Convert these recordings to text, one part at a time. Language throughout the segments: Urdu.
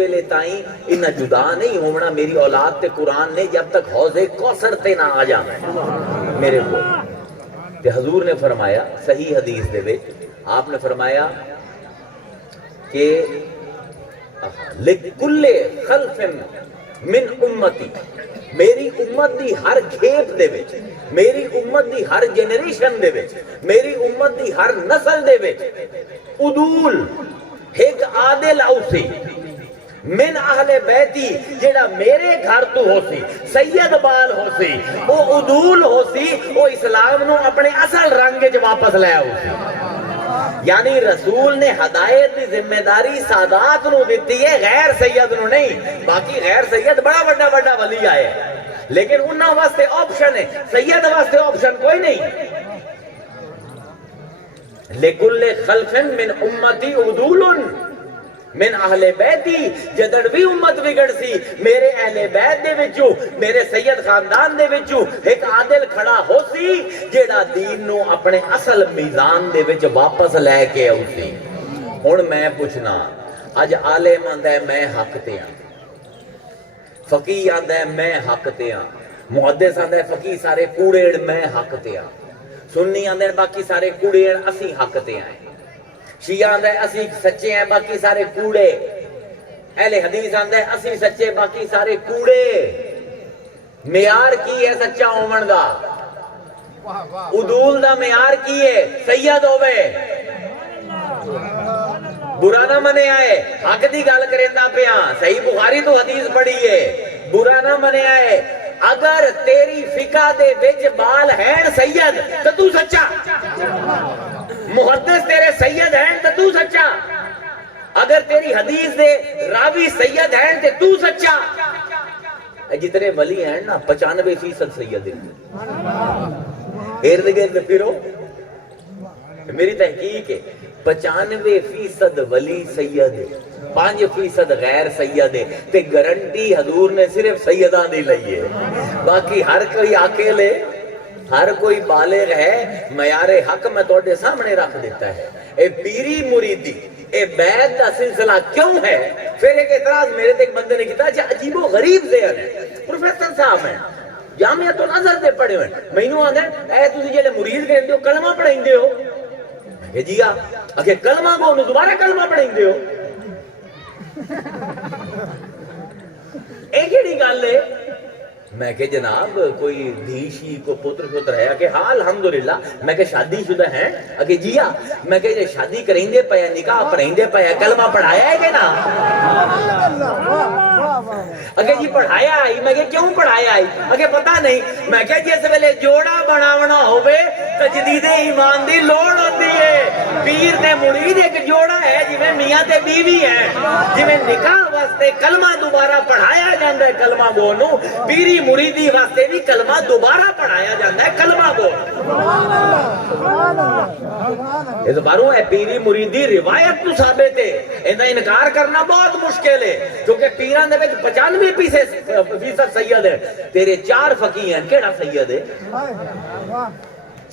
ویلے تائیں انہاں جدا نہیں ہونا میری اولاد تے قرآن نے جب تک حوض کوثر تے نہ آ جانا میرے کو. تے حضور نے فرمایا صحیح حدیث دے وچ آپ نے فرمایا کہ لِكُلِّ خَلْفٍ من امتی، میری امت دی ہر کھیپ دے وچ، میری امت دی ہر جنریشن دے وچ، میری امت دی ہر نسل دے وچ عدول ایک عادل اوسی من اہل بیتی جیڑا میرے گھر تو ہو سی سید بال ہو سی وہ عدول ہو سی وہ اسلام نو اپنے اصل رنگ جو واپس لے ہو سی. یعنی رسول نے ہدایت دی ذمہ داری سادات نو دیتی ہے غیر سید نو نہیں. باقی غیر سید بڑا بڑا بڑا ولی آئے لیکن انہاں واسطے آپشن ہے سید واسطے آپشن کوئی نہیں. لِكُلِّ خَلْفٍ مِّنْ أُمَّتِي عُدُولٌ من اہل بیتی جدڑ بھی امت بگڑ سی میرے اہل بیت دے وچوں میرے سید خاندان دے وچوں ایک عادل کھڑا ہو سی جیڑا دین نو اپنے اصل میزان دے وچ واپس لے کے آؤ سی. ہن میں پوچھنا اج عالم آندا ہے میں حق تے ہاں، فقیہ آندا ہے میں حق تے ہاں، محدث آندا ہے فقیہ سارے کوڑیڑ میں حق تے ہاں، سنی آندے باقی سارے کوڑیڑ اسی حق تے ہیں، شیعہ آندہ ہے اسی سچے ہیں باقی سارے کوڑے، اہل حدیث آندہ ہے اسی سچے باقی سارے کوڑے. معیار کی ہے سچا ہومن دا؟ عدول دا معیار کی ہے؟ سید ہوئے برا نہ منے آئے حق دی گل کریندا پیاں صحیح بخاری تو حدیث پڑھی ہے برا نہ منے آئے. اگر تیری فقہ دے وچ بال ہیں سید تو تو سچا، محدث تیرے سید ہیں تو سچا، اگر تیری حدیث دے راوی سید ہیں تو سچا. جتنے ولی ہیں نا 95% سید ہیں. ارد گرد پھرو میری تحقیق ہے 95% ولی سید ہے 5% غیر سید ہے. تے گارنٹی حضور نے صرف سیداں دی لئی ہے. باقی ہر کوئی اکیلے ہر کوئی بالغ ہے. معیار حق میں توڑے سامنے رکھ دیتا ہے. اے پیری مریدی اے بیعت کا سلسلہ کیوں ہے؟ پھر ایک اعتراض میرے تے ایک بندے نے کیتا کہ عجیب و غریب ذہن ہے. پروفیسر صاحب ہیں جامعۃ الازہر دے پڑھے ہوئے مینوں آندے اے تسی جڑے مرید کہندے ہو کلمہ پڑھائیندے ہو؟ کہ جی ہاں. اگے کلمہ کو دوبارہ کلمہ پڑھائیندے ہو؟ ایک ہی گل ہے. میں کہ جناب کوئی دھیشی کو پتر پتر ہے کہ ہاں الحمدللہ. میں کہ شادی شدہ ہیں؟ اگے جی ہاں. میں کہ یہ شادی کریں پیا نکاح پڑھیں پیا کلمہ پڑھایا ہے کہ نا؟ اگے جی پڑھایا آئی. میں کہ کیوں پڑھایا آئی؟ اگے پتہ نہیں. میں کہ جس ویلے جوڑا بناونا ہوئے تجدید ایمان دی لوڑ ہوتی ہے. پیر تے مرید ایک جوڑا ہے جویں میاں تے بیوی ہے. جویں نکاح واسطے کلمہ دوبارہ پڑھایا جاندہ ہے کلمہ گونو پیری مریدی واسطے بھی کلمہ دوبارہ پڑھایا جاندہ ہے کلمہ گو. اس باروں ہے پیری مریدی روایت تو ثابت ہے. انہا انکار کرنا بہت مشکل ہے کیونکہ پیران دے وچ 95% سید ہے. تیرے 4 فقیہ ہیں کیڑا سید ہے؟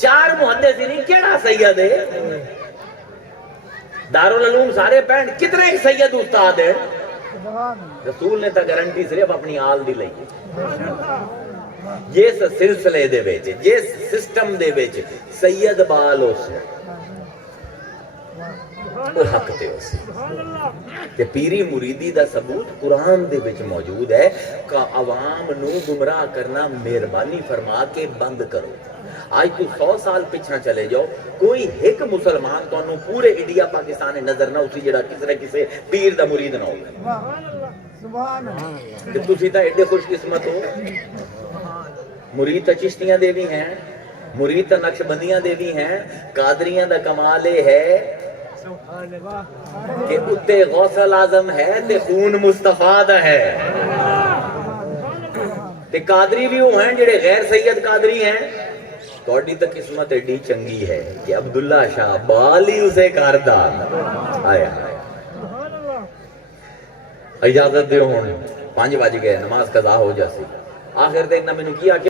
4 محدثین کیڑا سید ہے؟ دارالعلوم سارے پینٹ کتنے ایک سید استاد ہیں؟ رسول نے تا گارنٹی صرف اپنی آل دی لئی. جس سلسلے دے وچ جس سسٹم دے وچ سید بال ہو سی وہ حق تے ہو سی. کہ پیری مریدی دا ثبوت قرآن دے وچ موجود ہے کہ عوام نو گمراہ کرنا مہربانی فرما کے بند کرو. آج تو 100 سال پیچھے چلے جاؤ کوئی ایک مسلمان تو انہوں پورے انڈیا پاکستان نظر نہ اسی جڑا کسے پیر دا مرید نہ ہو. کہ تسی تا ایڈے خوش قسمت ہو. مرید تا چشتیاں دے بھی ہیں مرید تا نقشبندیاں دے بھی ہیں. قادریاں دا کمال ہے کہ اتے غوث اعظم ہے تے خون مصطفیٰ دا ہے. تے قادری بھی وہ ہیں جڑے غیر سید قادری ہیں. توڑی تو قسمت ایڈی چنگی ہے کہ عبداللہ شاہ بال ہی اسے کاردہ آیا. اجازت دے ہون 5 بج گئے نماز قضا ہو جاسی. آخر دیکھنا میں نے کیا کہ